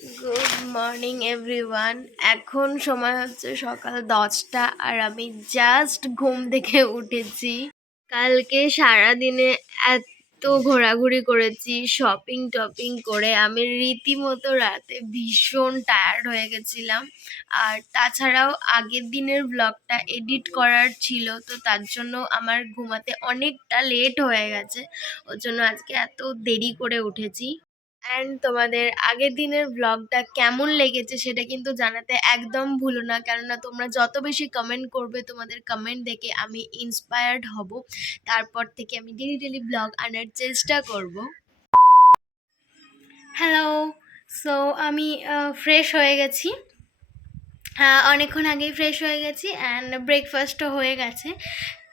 Good morning everyone. এখন সময় হচ্ছে সকাল 10টা আর আমি জাস্ট ঘুম থেকে উঠেছি। কালকে সারাদিনে এত ঘোরাঘুরি করেছি, শপিং টপিং করে আমি রীতিমতো রাতে ভীষণ টায়ার্ড হয়ে গেছিলাম। আর তাছাড়াও আগের দিনের ব্লগটা এডিট করার ছিল, তো তার জন্য আমার ঘুমাতে অনেকটা লেট হয়ে গেছে। ওর জন্য আজকে এত দেরি করে উঠেছি। অ্যান্ড তোমাদের আগের দিনের ব্লগটা কেমন লেগেছে সেটা কিন্তু জানাতে একদম ভুলো না, কেননা তোমরা যত বেশি কমেন্ট করবে তোমাদের কমেন্ট দেখে আমি ইন্সপায়ার্ড হব। তারপর থেকে আমি ডেলি ডেলি ব্লগ আনার চেষ্টা করব। হ্যালো, সো আমি ফ্রেশ হয়ে গেছি। অনেকক্ষণ আগেই ফ্রেশ হয়ে গেছি অ্যান্ড ব্রেকফাস্টও হয়ে গেছে।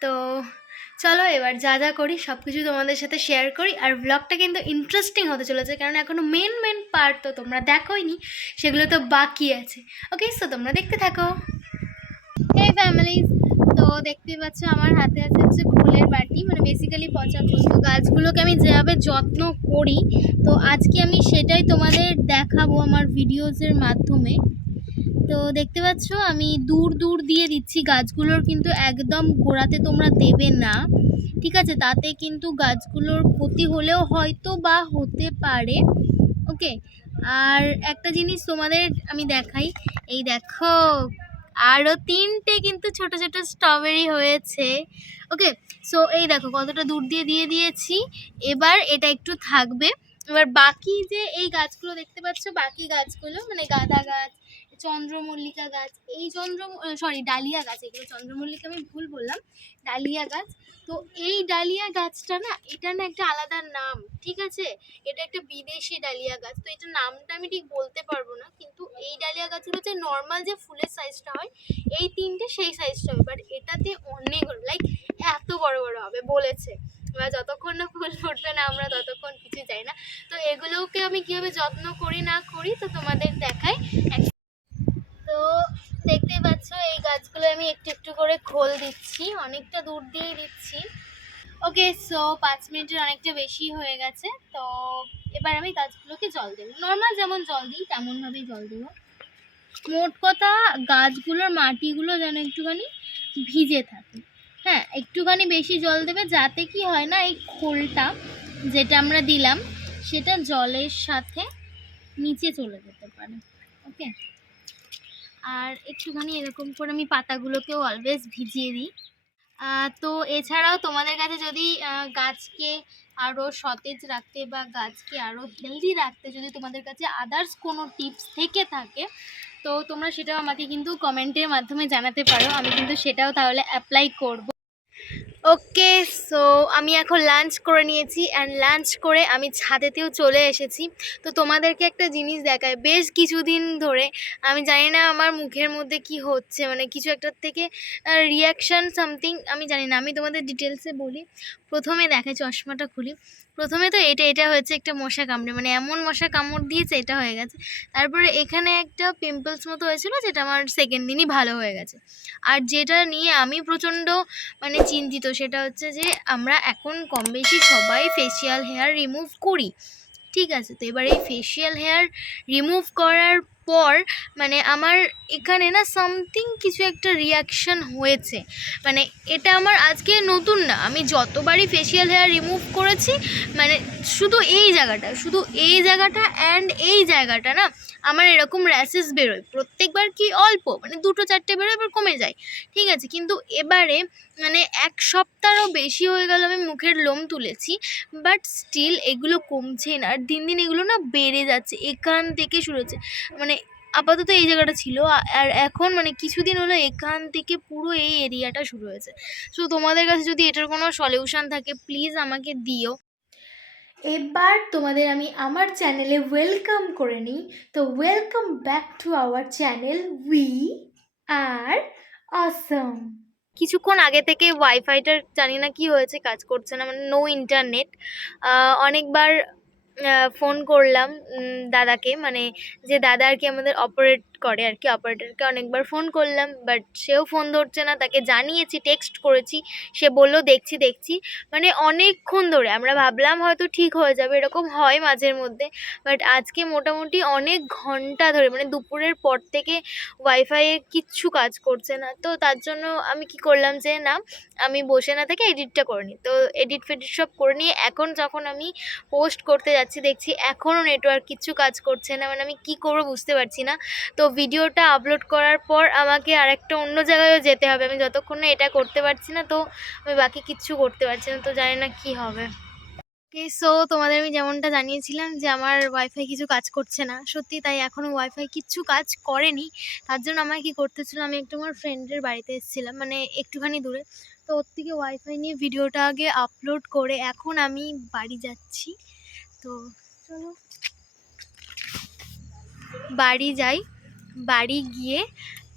তো চলো এবার যা যা করি সব কিছু তোমাদের সাথে শেয়ার করি। আর ব্লগটা কিন্তু ইন্টারেস্টিং হতে চলেছে, কারণ এখনও মেন পার্ট তো তোমরা দেখোইনি, সেগুলো তো বাকি আছে। ওকে, সো তোমরা দেখতে থাকো। এই ফ্যামিলিজ, তো দেখতেই পাচ্ছ আমার হাতে আছে হচ্ছে খোলের বাটি, মানে বেসিক্যালি পচা খোল। তো গাছগুলোকে আমি যেভাবে যত্ন করি, তো আজকে আমি সেটাই তোমাদের দেখাবো আমার ভিডিওসের মাধ্যমে। তো দেখতে পাচ্ছ আমি দূর দূর দিয়ে দিচ্ছি গাছগুলোর, কিন্তু একদম গোড়াতে তোমরা দেবে না, ঠিক আছে? তাতে কিন্তু গাছগুলোর ক্ষতি হলেও হয়তো বা হতে পারে। ওকে, আর একটা জিনিস তোমাদের আমি দেখাই, এই দেখো আরও 3টে কিন্তু ছোট ছোট স্ট্রবেরি হয়েছে। ওকে, সো এই দেখো কতটা দূর দিয়ে দিয়ে দিয়েছি। এবার এটা একটু থাকবে। এবার বাকি যে এই গাছগুলো দেখতে পাচ্ছ, বাকি গাছগুলো মানে গাঁদা গাছ, চন্দ্রমল্লিকা গাছ, এই ডালিয়া গাছ, এগুলো চন্দ্রমল্লিকা আমি ভুল বললাম, ডালিয়া গাছ। তো এই ডালিয়া গাছটা না, এটা না একটা আলাদা নাম, ঠিক আছে? এটা একটা বিদেশি ডালিয়া গাছ, তো এটার নামটা আমি ঠিক বলতে পারবো না। কিন্তু এই ডালিয়া গাছগুলো যে নর্মাল যে ফুলের সাইজটা হয়, এই 3টে সেই সাইজটা হবে, বাট এটাতে অনেক লাইক এত বড় বড় হবে বলেছে। এবার যতক্ষণ না ফুল ফুটবে না আমরা ততক্ষণ কিছু চাই না। তো এগুলোকে আমি কীভাবে যত্ন করি না করি তো তোমাদের দেখাই। তো দেখতেই পাচ্ছ এই গাছগুলো আমি একটু একটু করে খোল দিচ্ছি, অনেকটা দূর দিয়েই দিচ্ছি। ওকে, সো 5 মিনিটের অনেকটা বেশি হয়ে গেছে। তো এবার আমি গাছগুলোকে জল দেবো, নর্মাল যেমন জল দিই তেমনভাবেই জল দেবো। মোট কথা গাছগুলোর মাটিগুলো যেন একটুখানি ভিজে থাকে। হ্যাঁ, একটুখানি বেশি জল দেবে, যাতে কি হয় না এই খোলটা যেটা আমরা দিলাম সেটা জলের সাথে নিচে চলে যেতে পারে। ওকে, আর একটুখানি এরকম করে আমি পাতাগুলোকেও অলওয়েজ ভিজিয়ে দিই। তো এছাড়াও তোমাদের কাছে যদি গাছকে আরও সতেজ রাখতে বা গাছকে আরও হেলদি রাখতে যদি তোমাদের কাছে আদার্স কোনো টিপস থেকে থাকে, তো তোমরা সেটাও আমাকে কিন্তু কমেন্টের মাধ্যমে জানাতে পারো, আমি কিন্তু সেটাও তাহলে অ্যাপ্লাই করব। ওকে, সো আমি এখন লাঞ্চ করে নিয়েছি অ্যান্ড লাঞ্চ করে আমি ছাদেতেও চলে এসেছি। তো তোমাদেরকে একটা জিনিস দেখায়, বেশ কিছুদিন ধরে আমি জানি না আমার মুখের মধ্যে কি হচ্ছে, মানে কিছু একটার থেকে রিয়াকশান সামথিং, আমি জানি না। আমি তোমাদের ডিটেলসে বলি। প্রথমে দেখে চশমাটা খুলি, প্রথমে তো এটা হয়েছে একটা মশা কামড়ে, মানে এমন মশা কামড় দিয়েছে, এটা হয়ে গেছে। তারপরে এখানে একটা পিম্পলস মতো হয়েছিল, যেটা আমার সেকেন্ড দিনই ভালো হয়ে গেছে। আর যেটা নিয়ে আমি প্রচণ্ড মানে চিন্তিত, সেটা হচ্ছে যে আমরা এখন কম বেশি সবাই ফেসিয়াল হেয়ার রিমুভ করি, ঠিক আছে? তো এবার এই ফেসিয়াল হেয়ার রিমুভ করার পর মানে আমার এখানে না সামথিং কিছু একটা রিয়াকশান হয়েছে। মানে এটা আমার আজকে নতুন না, আমি যতবারই ফেসিয়াল হেয়ার রিমুভ করেছি মানে শুধু এই জায়গাটা অ্যান্ড এই জায়গাটা না আমার এরকম র্যাশেস বেরোয় প্রত্যেকবার, কি অল্প মানে 2-4টে বেরোয়, এবার কমে যায়, ঠিক আছে? কিন্তু এবারে মানে 1 সপ্তাহরও বেশি হয়ে গেল আমি মুখের লোম তুলেছি, বাট স্টিল এগুলো কমছে না, আর দিন দিন এগুলো না বেড়ে যাচ্ছে। এখান থেকে শুরু হচ্ছে, মানে আপাতত এই জায়গাটা ছিল, আর এখন মানে কিছুদিন হলো এখান থেকে পুরো এই এরিয়াটা শুরু হয়েছে। সো তোমাদের কাছে যদি এটার কোনো সলিউশন থাকে প্লিজ আমাকে দিও। এবার তোমাদের আমি আমার চ্যানেলে ওয়েলকাম করে নিই। তো welcome back to our channel we are Assam. কিছুক্ষণ আগে থেকে ওয়াইফাইটার জানি না কি হয়েছে, কাজ করছে না, মানে নো ইন্টারনেট। অনেকবার ফোন করলাম দাদাকে, মানে যে দাদা আর কি আমাদের অপারেট করে আর কি। অপারেটরকে অনেকবার ফোন করলাম, বাট সেও ফোন ধরছে না। তাকে জানিয়েছি, টেক্সট করেছি, সে বললো দেখছি দেখছি। মানে অনেকক্ষণ ধরে আমরা ভাবলাম হয়তো ঠিক হয়ে যাবে, এরকম হয় মাঝের মধ্যে, বাট আজকে মোটামুটি অনেক ঘন্টা ধরে, মানে দুপুরের পর থেকে ওয়াইফাইয়ে কিচ্ছু কাজ করছে না। তো তার জন্য আমি কি করলাম যে না, আমি বসে না থেকে এডিটটা করে নিই। তো এডিট ফেডিট সব করে নিয়ে এখন যখন আমি পোস্ট করতে যাচ্ছি দেখছি এখনও নেটওয়ার্ক কিচ্ছু কাজ করছে না। মানে আমি কি করবো বুঝতে পারছি না। তো ভিডিওটা আপলোড করার পর আমাকে আরেকটা অন্য জায়গায়ও যেতে হবে। আমি যতক্ষণ না এটা করতে পারছি না, তো আমি বাকি কিচ্ছু করতে পারছি না। তো জানি না কি হবে। ওকে, সো তোমাদের আমি যেমনটা জানিয়েছিলাম যে আমার ওয়াইফাই কিছু কাজ করছে না, সত্যি তাই। এখনও ওয়াইফাই কিচ্ছু কাজ করেনি। তার জন্য আমায় কী করতে হচ্ছিলো, আমি একটু আমার ফ্রেন্ডের বাড়িতে এসেছিলাম, মানে একটুখানি দূরে। তো ওর থেকে ওয়াইফাই নিয়ে ভিডিওটা আগে আপলোড করে এখন আমি বাড়ি যাচ্ছি। তো চলো বাড়ি যাই। বাড়ি গিয়ে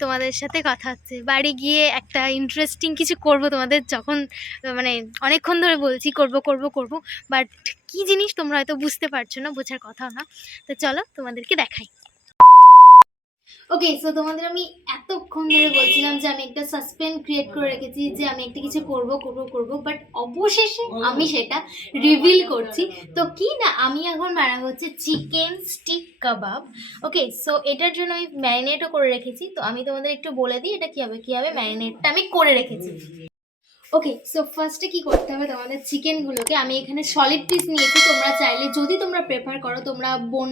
তোমাদের সাথে কথা হচ্ছে। বাড়ি গিয়ে একটা ইন্টারেস্টিং কিছু করব তোমাদের, যখন মানে অনেকক্ষণ ধরে বলছি করব করব করব, বাট কী জিনিস তোমরা হয়তো বুঝতে পারছো না, বোঝার কথাও না। তো চলো তোমাদেরকে দেখাই। ওকে, সো তোমাদের আমি এতক্ষণ ধরে বলছিলাম যে আমি একটা সাসপেন্স ক্রিয়েট করে রেখেছি যে আমি একটা কিছু করব করব করব, বাট অবশেষে আমি সেটা রিভিল করছি। তো কি না, আমি এখন বানাবো হচ্ছে চিকেন স্টিক কাবাব। ওকে, সো এটার জন্য আমি ম্যারিনেটও করে রেখেছি। তো আমি তোমাদের একটু বলে দিই এটা কীভাবে ম্যারিনেটটা আমি করে রেখেছি। ওকে, সো ফার্স্টে কী করতে হবে, তোমাদের চিকেনগুলোকে আমি এখানে সলিড পিস নিয়েছি। তোমরা চাইলে, যদি তোমরা প্রেফার করো, তোমরা বোন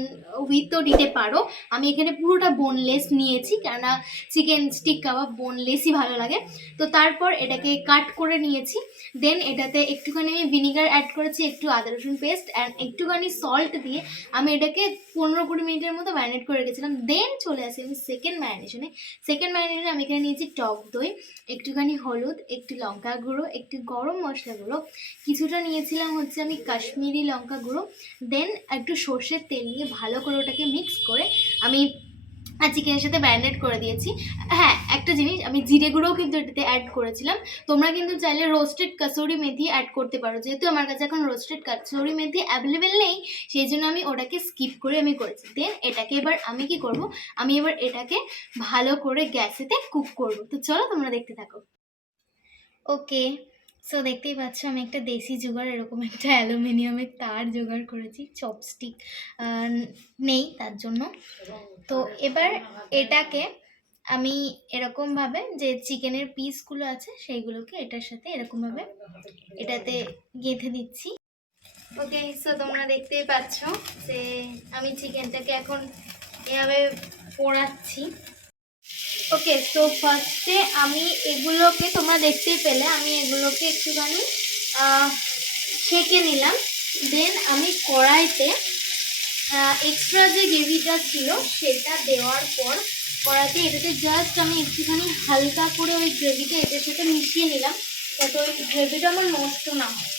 উইথও দিতে পারো। আমি এখানে পুরোটা বোনলেস নিয়েছি, কেননা চিকেন স্টিক কাবাব বোনলেসই ভালো লাগে। তো তারপর এটাকে কাট করে নিয়েছি। দেন এটাতে একটুখানি আমি ভিনিগার অ্যাড করেছি, একটু আদা রসুন পেস্ট অ্যান্ড একটুখানি সল্ট দিয়ে আমি এটাকে 15-20 মিনিটের মতো ম্যারিনেট করে রেখেছিলাম। দেন চলে আসি আমি সেকেন্ড ম্যারিনেশনে। আমি এখানে নিয়েছি টক দই, একটুখানি হলুদ, একটু লঙ্কা গুঁড়ো, একটু গরম মশলা গুঁড়ো, কিছুটা নিয়েছিলাম হচ্ছে আমি কাশ্মীরি লঙ্কা গুঁড়ো, দেন একটু সর্ষের তেল নিয়ে ভালো করে ওটাকে মিক্স করে আমি চিকেনের সাথে ম্যারিনেট করে দিয়েছি। হ্যাঁ, একটা জিনিস, আমি জিরে গুঁড়োও কিন্তু এটাতে অ্যাড করেছিলাম। তোমরা কিন্তু চাইলে রোস্টেড কাসুরি মেথি অ্যাড করতে পারো, যেহেতু আমার কাছে এখন রোস্টেড কাসুরি মেথি অ্যাভেলেবেল নেই, সেই জন্য আমি ওটাকে স্কিপ করে আমি করেছি। দেন এটাকে এবার আমি কি করব, আমি এবার এটাকে ভালো করে গ্যাসেতে কুক করব। তো চলো তোমরা দেখতে থাকো। ওকে, সো দেখতেই পাচ্ছ আমি একটা দেশি জোগাড়, এরকম একটা অ্যালুমিনিয়ামের তার জোগাড় করেছি। চপস্টিক নেই তার জন্য। তো এবার এটাকে আমি এরকমভাবে, যে চিকেনের পিসগুলো আছে সেইগুলোকে এটার সাথে এরকমভাবে এটাতে গেঁথে দিচ্ছি। ওকে, সো তোমরা দেখতেই পাচ্ছ যে আমি চিকেনটাকে এখন এভাবে পোড়াচ্ছি। ওকে, তো ফার্স্টে আমি এগুলোকে, তোমরা দেখতেই পেলে আমি এগুলোকে একটুখানি সেঁকে নিলাম। দেন আমি কড়াইতে এক্সট্রা যে গ্রেভিটা ছিল সেটা দেওয়ার পর কড়াইতে এটাতে জাস্ট আমি একটুখানি হালকা করে ওই গ্রেভিটা এটার সাথে মিশিয়ে নিলাম, যাতে ওই গ্রেভিটা আমার নষ্ট না হয়।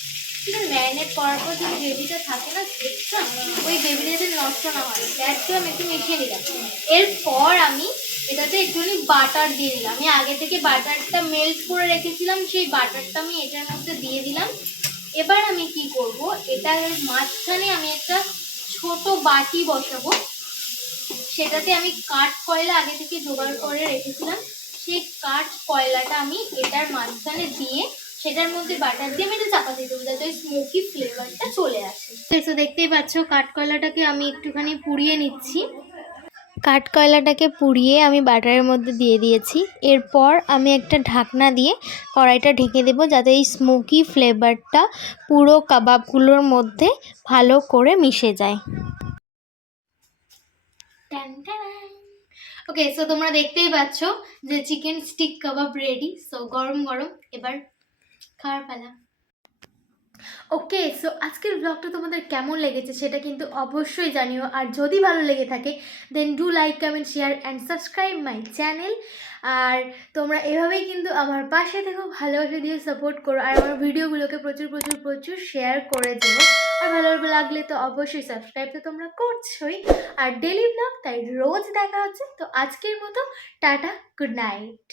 ঠিক আছে, ম্যারিনেট করার পর যে গ্রেভিটা থাকে না এক্সট্রা, ওই গ্রেভিটা যাতে নষ্ট না হয় দ্যাটকে আমি একটু মিশিয়ে নিলাম। এরপর আমি এটাতে একটুখানি বাটার দিয়ে দিলাম। আমি আগে থেকে বাটারটা মেল্ট করে রেখেছিলাম, সেই বাটারটা আমি এটার মধ্যে দিয়ে দিলাম। এবার আমি কি করব, এটার মাঝখানে আমি একটা ছোট বাটি বসাবো, সেটাতে আমি কাঠ কয়লা আগে থেকে জোগাড় করে রেখেছিলাম। সেই কাঠ কয়লাটা আমি এটার মাঝখানে দিয়ে সেটার মধ্যে বাটার দিয়ে আমি এটা চাপা দিয়ে দেবো, যাতে ওই স্মোকি ফ্লেভারটা চলে আসে। তো দেখতেই পাচ্ছ কাঠ কয়লাটাকে আমি একটুখানি পুড়িয়ে নিচ্ছি। কাঠ কয়লাটাকে পুড়িয়ে আমি বাটারের মধ্যে দিয়ে দিয়েছি। এরপর আমি একটা ঢাকনা দিয়ে কড়াইটা ঢেকে দেবো, যাতে এই স্মোকি ফ্লেভারটা পুরো কাবাবগুলোর মধ্যে ভালো করে মিশে যায়। ওকে, সো তোমরা দেখতেই পাচ্ছ যে চিকেন স্টিক কাবাব রেডি। সো গরম গরম এবার খাওয়ার পালা। ওকে, সো আজকের ব্লগটা তোমাদের কেমন লেগেছে সেটা কিন্তু অবশ্যই জানিও। আর যদি ভালো লেগে থাকে then do like, comment, share and subscribe my channel. আর তোমরা এভাবেই কিন্তু আমার পাশে থেকো, ভালোবাসা দিয়ে সাপোর্ট করো, আর আমার ভিডিওগুলোকে প্রচুর প্রচুর প্রচুর শেয়ার করে দিও। আর ভালো লাগলে তো অবশ্যই সাবস্ক্রাইব তো তোমরা করছোই। আর ডেলি ব্লগ তাই রোজ দেখা হচ্ছে। তো আজকের মতো টাটা, গুড নাইট।